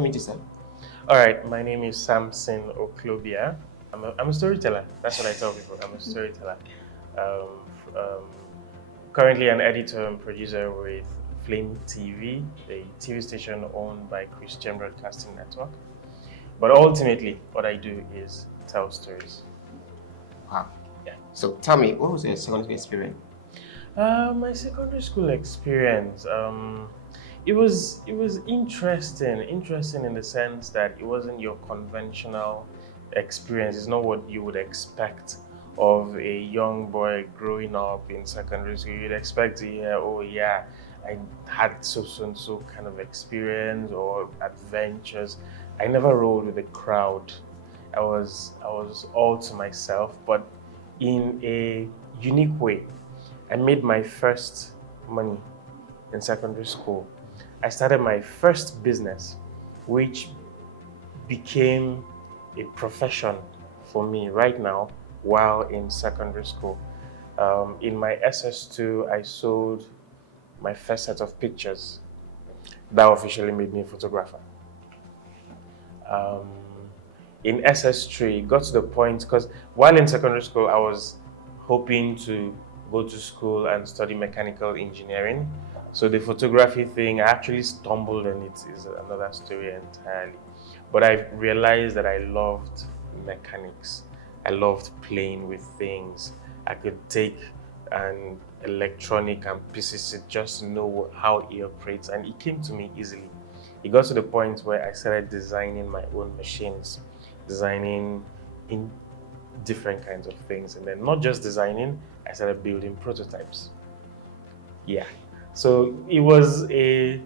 meet you, sir. All right, my name is Samson Oklobia. I'm a storyteller. That's what I tell people. I'm a storyteller. Um, Currently an editor and producer with Flame TV, the TV station owned by Christian Broadcasting Network. But ultimately, what I do is tell stories. Wow. Yeah. So tell me, what was your secondary experience? My secondary school experience, it was interesting in the sense that it wasn't your conventional experience. It's not what you would expect of a young boy growing up in secondary school. You'd expect to hear, oh yeah, I had so and so kind of experience or adventures. I never rolled with a crowd. I was all to myself, but in a unique way. I made my first money in secondary school. I started my first business, which became a profession for me right now while in secondary school. In my SS2, I sold my first set of pictures. That officially made me a photographer. Um, in SS3, it got to the point because while in secondary school, I was hoping to go to school and study mechanical engineering. So the photography thing, I actually stumbled on it, is another story entirely. But I realized that I loved mechanics. I loved playing with things. I could take an electronic and pieces it just to know how it operates, and it came to me easily. It got to the point where I started designing my own machines, designing in different kinds of things, and then not just designing, I started building prototypes. Yeah. So it was a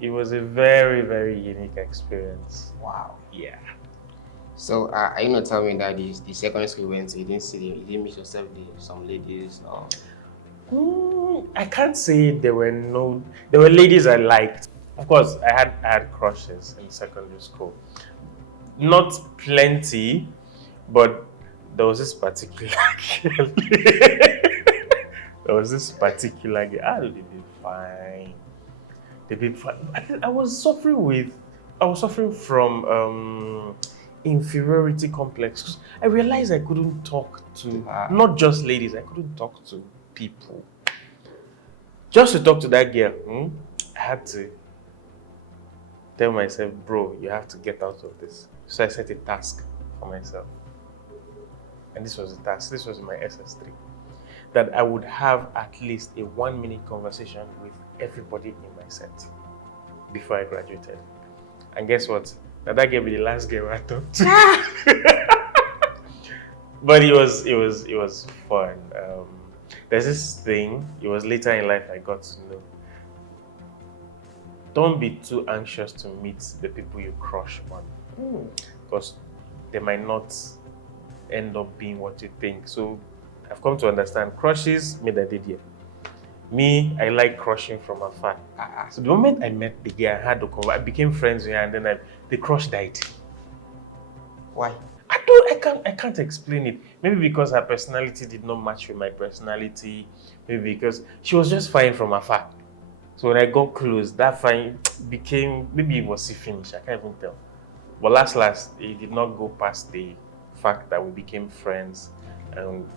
very, very unique experience. Wow. Yeah. So are you not telling me that the secondary school you went to, you didn't meet yourself with some ladies or I can't say there were ladies I liked. Of course, I had crushes in secondary school. Not plenty, but there was this particular girl. There was this particular girl. Ah, they be fine. They be fine. I was suffering from inferiority complex. I realized I couldn't talk to her? not just ladies. I couldn't talk to people. Just to talk to that girl, I had to tell myself, bro, you have to get out of this. So I set a task for myself. And this was the task. This was my SS3. That I would have at least a 1 minute conversation with everybody in my set before I graduated. And guess what? Now that girl be the last girl I talked to. But it was fun. There's this thing. It was later in life I got to know. Don't be too anxious to meet the people you crush on, because they might not end up being what you think. So I've come to understand crushes made I did here. Me, I like crushing from afar. So the moment I met the girl, I had to cover. I became friends with her, and then the crush died. Why? I can't explain it. Maybe because her personality did not match with my personality. Maybe because she was just fine from afar. So when I got close, that fine became, maybe it was a finish. I can't even tell. But last, it did not go past the fact that we became friends, and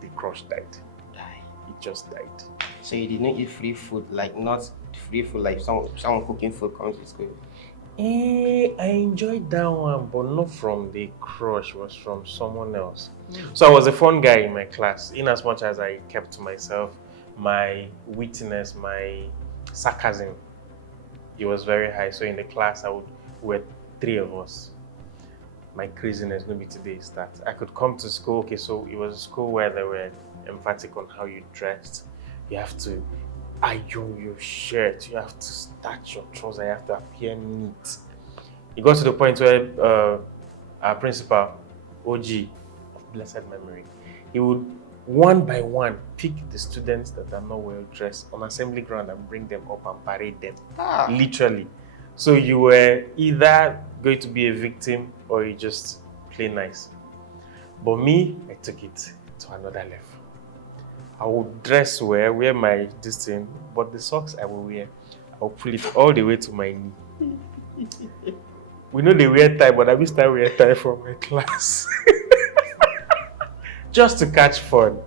the crush died. Die. It just died. So you did not eat free food, like not free food, like someone cooking food comes to school. I enjoyed that one, but not from the crush, it was from someone else. So I was a fun guy in my class, in as much as I kept to myself. My wittiness, my sarcasm, it was very high. So in the class, we were three of us. My craziness, maybe today start. I could come to school. Okay, so it was a school where they were emphatic on how you dressed. You have to iron your shirt, you have to starch your trousers, you have to appear neat. It got to the point where our principal, OG, of blessed memory, he would one by one pick the students that are not well dressed on assembly ground and bring them up and parade them. Literally. So you were either going to be a victim or you just play nice. But me, I took it to another level. I would dress well, wear my this thing, but the socks I will wear, I'll pull it all the way to my knee. We know they wear tie, but I will start wear tie for my class. Just to catch fun.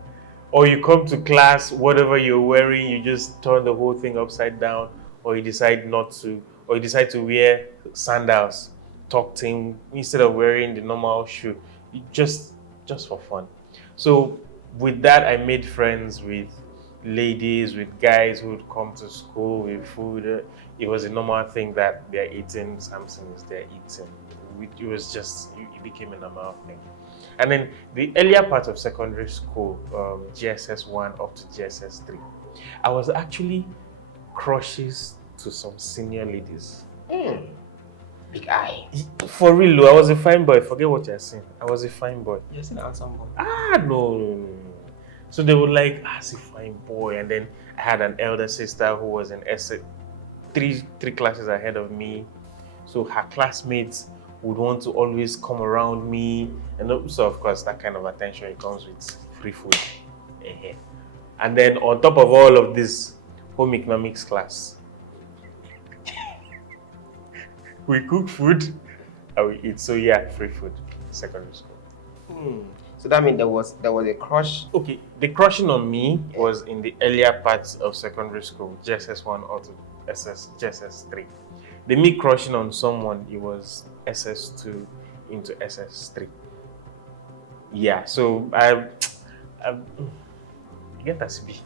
Or you come to class, whatever you're wearing, you just turn the whole thing upside down, or you decide not to, or you decide to wear sandals, tucked in instead of wearing the normal shoe. Just for fun. So with that, I made friends with ladies, with guys who would come to school with food. It was a normal thing that they're eating, Samson is there eating. It was just, it became a normal thing. And then the earlier part of secondary school, GSS 1 up to GSS 3, I was actually crushes to some senior ladies. Big eye. For real, I was a fine boy. Forget what you're saying. I was a fine boy. You're still handsome boy. No. So they were like, as a fine boy. And then I had an elder sister who was in S three classes ahead of me. So her classmates would want to always come around me. And so, of course, that kind of attention, it comes with free food. And then on top of all of this, home economics class. We cook food and we eat. So yeah, free food, secondary school. So that means there was a crush. Okay, the crushing on me was in the earlier parts of secondary school, GSS 1 or to GSS 3. The me crushing on someone, it was SS 2 into SS 3. Yeah, so I get that CB.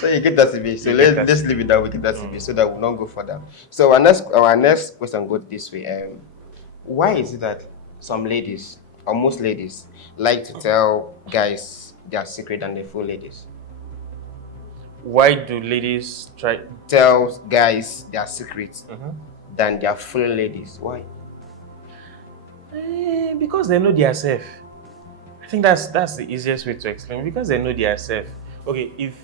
So you get that CV. So let's leave it that we get that CV so that we don't go further. So our next question goes this way. Why is it that some ladies, or most ladies, like to tell guys their secret than they fool ladies? Why do ladies tell guys their secrets than their fool ladies? Why? Because they know their self. I think that's the easiest way to explain. Because they know their self. Okay, if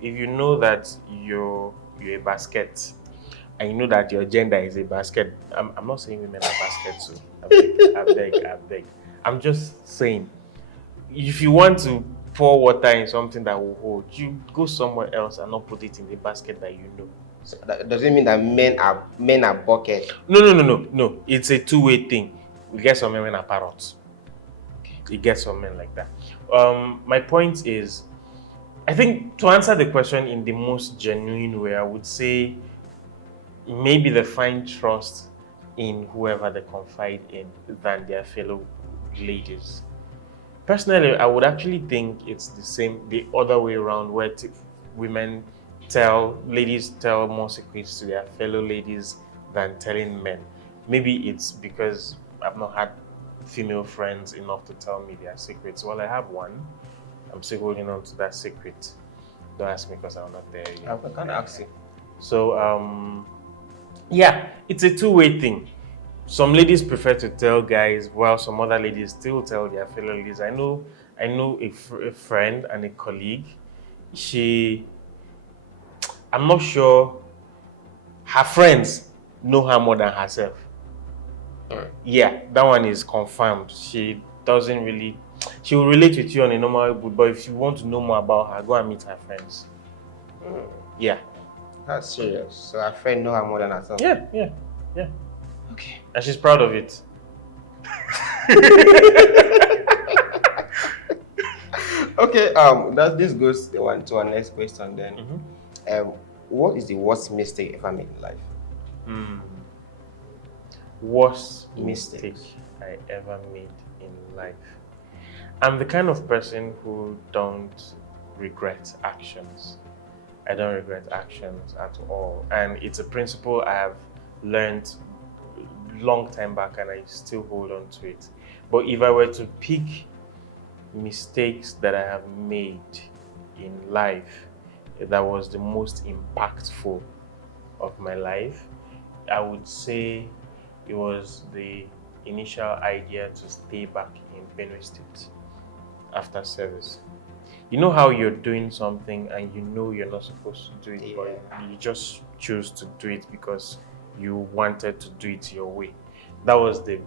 you know that you're a basket, and you know that your gender is a basket, I'm not saying women are baskets, so I beg. I'm just saying, if you want to pour water in something that will hold, you go somewhere else and not put it in the basket that you know. So that doesn't mean that men are bucket. No. It's a two-way thing. We get some men are parrots. You get some men like that. My point is, I think to answer the question in the most genuine way, I would say maybe they find trust in whoever they confide in than their fellow ladies. Personally, I would actually think it's the other way around, where ladies tell more secrets to their fellow ladies than telling men. Maybe it's because I've not had female friends enough to tell me their secrets. Well, I have one. I'm still holding on to that secret. Don't ask me because I'm not there yet. I can't ask you. So, yeah, it's a two-way thing. Some ladies prefer to tell guys, while some other ladies still tell their fellow ladies. I know a friend and a colleague. I'm not sure her friends know her more than herself. Yeah, that one is confirmed. She will relate with you on a normal good, but if you want to know more about her, go and meet her friends. Yeah. That's serious. So her friend know her more than herself. Yeah. Okay. And she's proud of it. Okay. This goes to our next question then. What is the worst mistake you ever made in life? Worst mistake I ever made in life. I'm the kind of person who don't regret actions. I don't regret actions at all. And it's a principle I have learned long time back and I still hold on to it. But if I were to pick mistakes that I have made in life that was the most impactful of my life, I would say it was the initial idea to stay back in Benue State after service. You know how you're doing something and you know you're not supposed to do it, but you just choose to do it because you wanted to do it your way. That was a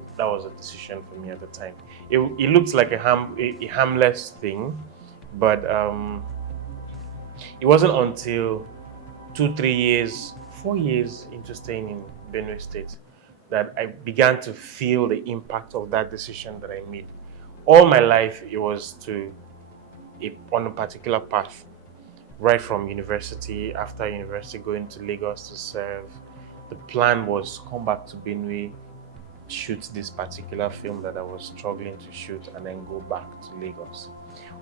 decision for me at the time. It looks like a harmless thing, but it wasn't until 2-3 years 4 years into staying in Benue State that I began to feel the impact of that decision that I made. All my life, it was on a particular path, right from university, after university, going to Lagos to serve. The plan was come back to Benue, shoot this particular film that I was struggling to shoot, and then go back to Lagos.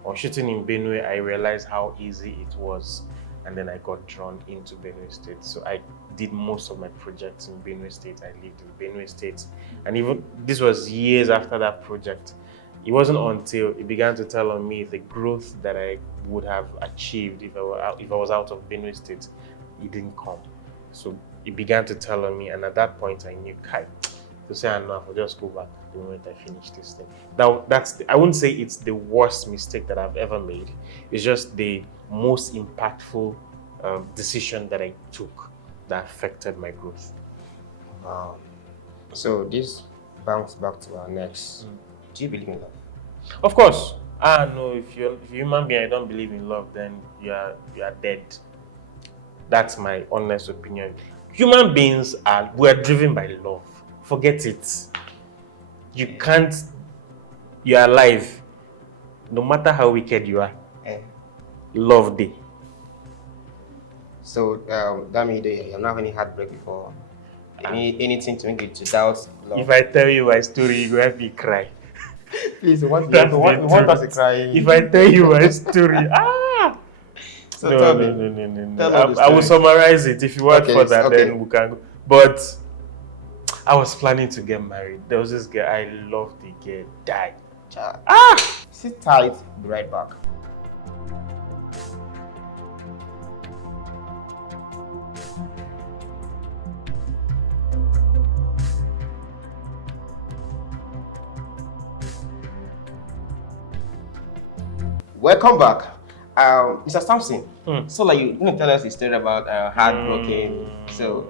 On shooting in Benue, I realized how easy it was, and then I got drawn into Benue State. So I did most of my projects in Benue State. I lived in Benue State, and even this was years after that project. It wasn't until it began to tell on me the growth that I would have achieved if I was out of Benue State. It didn't come. So it began to tell on me, and at that point I knew, Kai, to say I know, I'll just go back the moment I finish this thing. I wouldn't say it's the worst mistake that I've ever made. It's just the most impactful decision that I took that affected my growth. So this bounce back to our next. Do you believe in love? Of course. No, if you're a human being, I don't believe in love, then you are dead. That's my honest opinion. Human beings we're driven by love. Forget it. You're alive. No matter how wicked you are, love day. So that means you're not having heartbreak before. Anything to make you to doubt love? If I tell you my story, you will have me cry. Please, what us to cry? If I tell you my story, So no, tell no, me. no, no, no. Tell us the I will story. summarize it. If you want Okay, further, okay. then we can go. But I was planning to get married. There was this girl, I loved the girl, died. Sit tight, be right back. Welcome back. Mr. Sampson, so like you're going to tell us a story about heartbroken. So,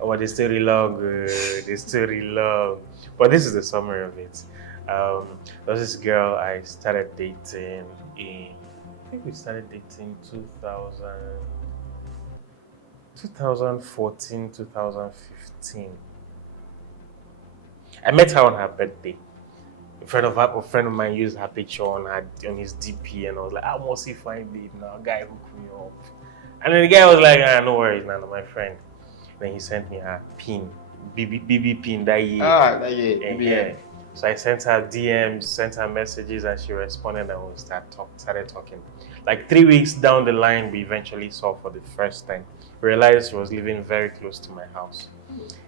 oh, the story long, the story long. But this is the summary of it. There was this girl I started dating I think we started dating 2014, 2015. I met her on her birthday. A friend of mine used her picture on his DP, and I was like, I must see fine babe now. Guy hooked me up. And then the guy was like, no worries, man, my friend. Then he sent me her pin, BB pin that year. that year. Yeah. So I sent her DMs, sent her messages, and she responded, and we started talking. Like 3 weeks down the line, we eventually saw for the first time. Realized she was living very close to my house,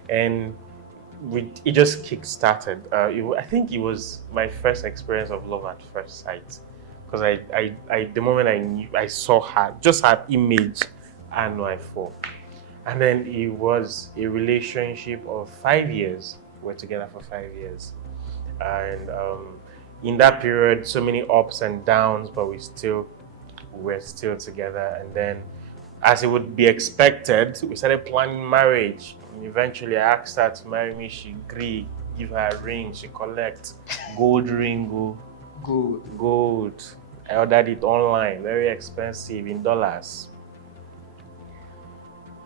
and it just kick-started. I think it was my first experience of love at first sight, because the moment I saw her, just her image, I know I fall. And then it was a relationship of 5 years. We're together for 5 years, and in that period, so many ups and downs, but we're still together. And then, as it would be expected, we started planning marriage. And eventually, I asked her to marry me. She agreed. Give her a ring. She collect gold ring. Gold. I ordered it online. Very expensive in dollars.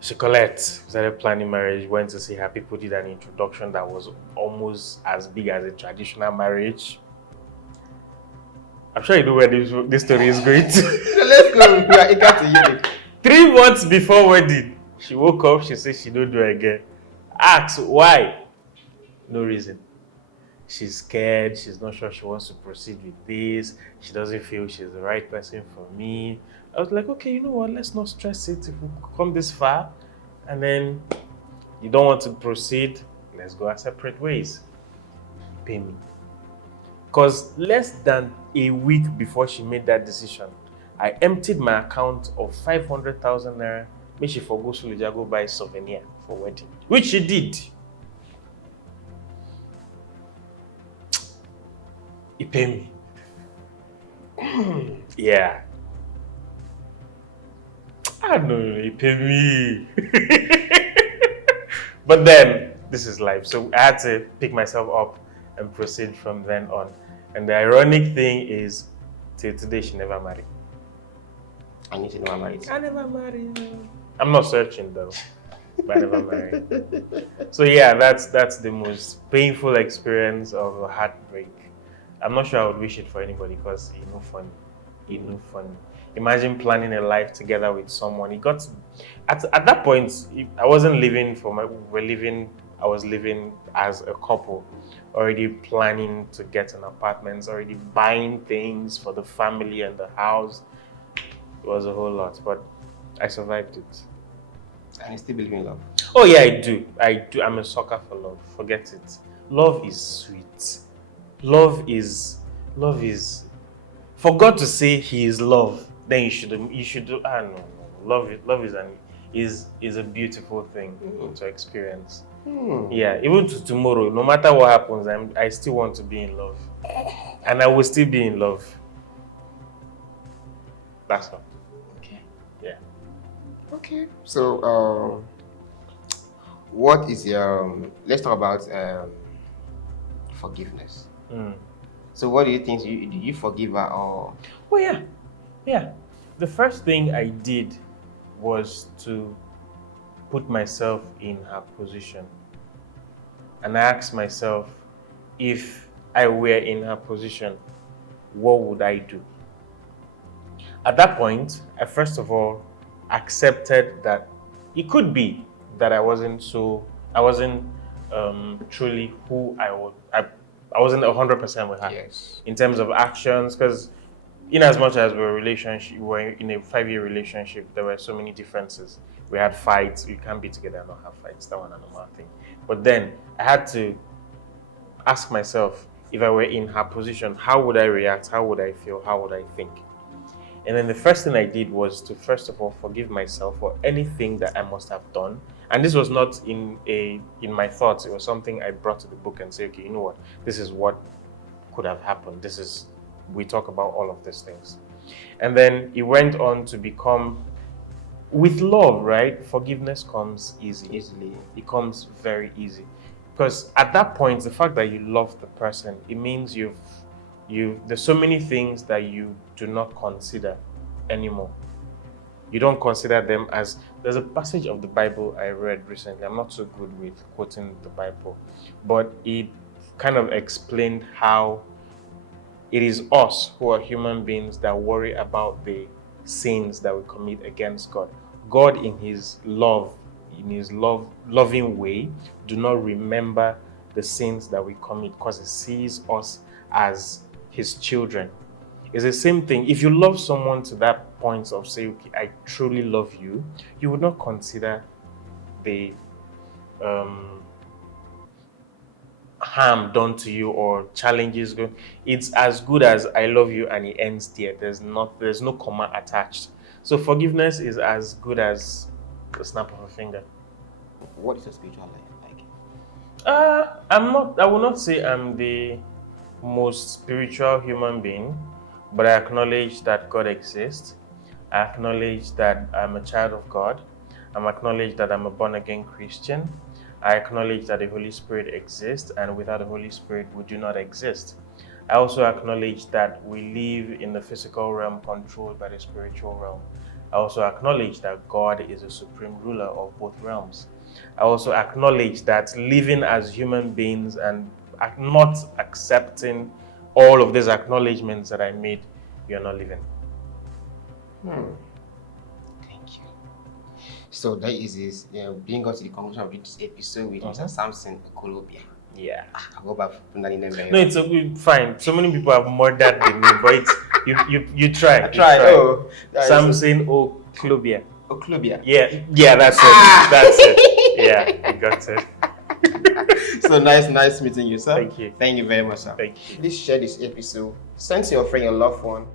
She collect. We started planning marriage. Went to see her. People did an introduction that was almost as big as a traditional marriage. I'm sure you know where this story is going to. Let's go. We are eager to hear it. 3 months before wedding, she woke up, she said she don't do it again. Ask why? No reason. She's scared, she's not sure she wants to proceed with this, she doesn't feel she's the right person for me. I was like, okay, you know what, let's not stress it if we come this far, and then you don't want to proceed, let's go our separate ways. Pay me. Because less than a week before she made that decision, I emptied my account of 500,000 naira. Make she for go Suleja go buy a souvenir for wedding, which she did. He paid me. Yeah. I don't know, he paid me. But then, this is life. So I had to pick myself up and proceed from then on. And the ironic thing is, till today, she never married. I need to know about it. I never married. I'm not searching though. but I never married. So yeah, that's the most painful experience of a heartbreak. I'm not sure I would wish it for anybody because it's no fun. It's no fun. Imagine planning a life together with someone. It got at that point. I wasn't living for my. We're living. I was living as a couple, already planning to get an apartment, already buying things for the family and the house. It was a whole lot, but I survived it. And you still believe in love? Oh yeah, I do. I do. I'm a sucker for love. Forget it. Love is sweet. Love is love is for God to say He is love. Then you should do. Ah no, no. Love is a beautiful thing to experience. Yeah, even to tomorrow, no matter what happens, I still want to be in love, and I will still be in love. That's all. Okay. Yeah. Okay. So, what is your? Let's talk about forgiveness. So, what do you think? Do you forgive her or? Oh yeah, yeah. The first thing I did was to put myself in her position, and I asked myself, if I were in her position, what would I do? At that point, I first of all accepted that it could be that I wasn't truly who I wasn't 100% with her Yes. in terms of actions, because in as much as we're in a 5-year relationship, there were so many differences. We had fights. You can't be together and not have fights. That one a normal thing. But then I had to ask myself, if I were in her position, how would I react? How would I feel? How would I think? And then the first thing I did was to first of all forgive myself for anything that I must have done. And this was not in my thoughts. It was something I brought to the book and said, okay, you know what? This is what could have happened. We talk about all of these things. And then it went on to become, with love, right? Forgiveness comes easily. It comes very easy. Because at that point, the fact that you love the person, it means there's so many things that you do not consider anymore. You don't consider them as, there's a passage of the Bible I read recently. I'm not so good with quoting the Bible, but it kind of explained how it is us who are human beings that worry about the sins that we commit against God. God, in His loving way, do not remember the sins that we commit because He sees us as His children. It's the same thing. If you love someone to that point of say, okay, I truly love you, you would not consider the harm done to you or challenges going. It's as good as I love you and it ends there. There's no comma attached. So forgiveness is as good as the snap of a finger. What is your spiritual life like? I will not say I'm the most spiritual human being, but I acknowledge that God exists. I acknowledge that I'm a child of God. I acknowledge that I'm a born again Christian. I acknowledge that the Holy Spirit exists, and without the Holy Spirit, we do not exist. I also acknowledge that we live in the physical realm controlled by the spiritual realm. I also acknowledge that God is the supreme ruler of both realms. I also acknowledge that living as human beings and not accepting all of these acknowledgements that I made, you're not living. Thank you. So that is bring us to the conclusion of this episode with Mr. Samson Okolobia. Yeah. I go back to the name. No, it's fine. So many people have murdered the name, but you try. I tried. Oh, Samson Okolobia. Okolobia. Yeah, that's it. That's it. Yeah, you got it. So nice meeting you, sir. Thank you. Thank you very much, sir. Thank you. Please share this episode. Send to your friend, your loved one.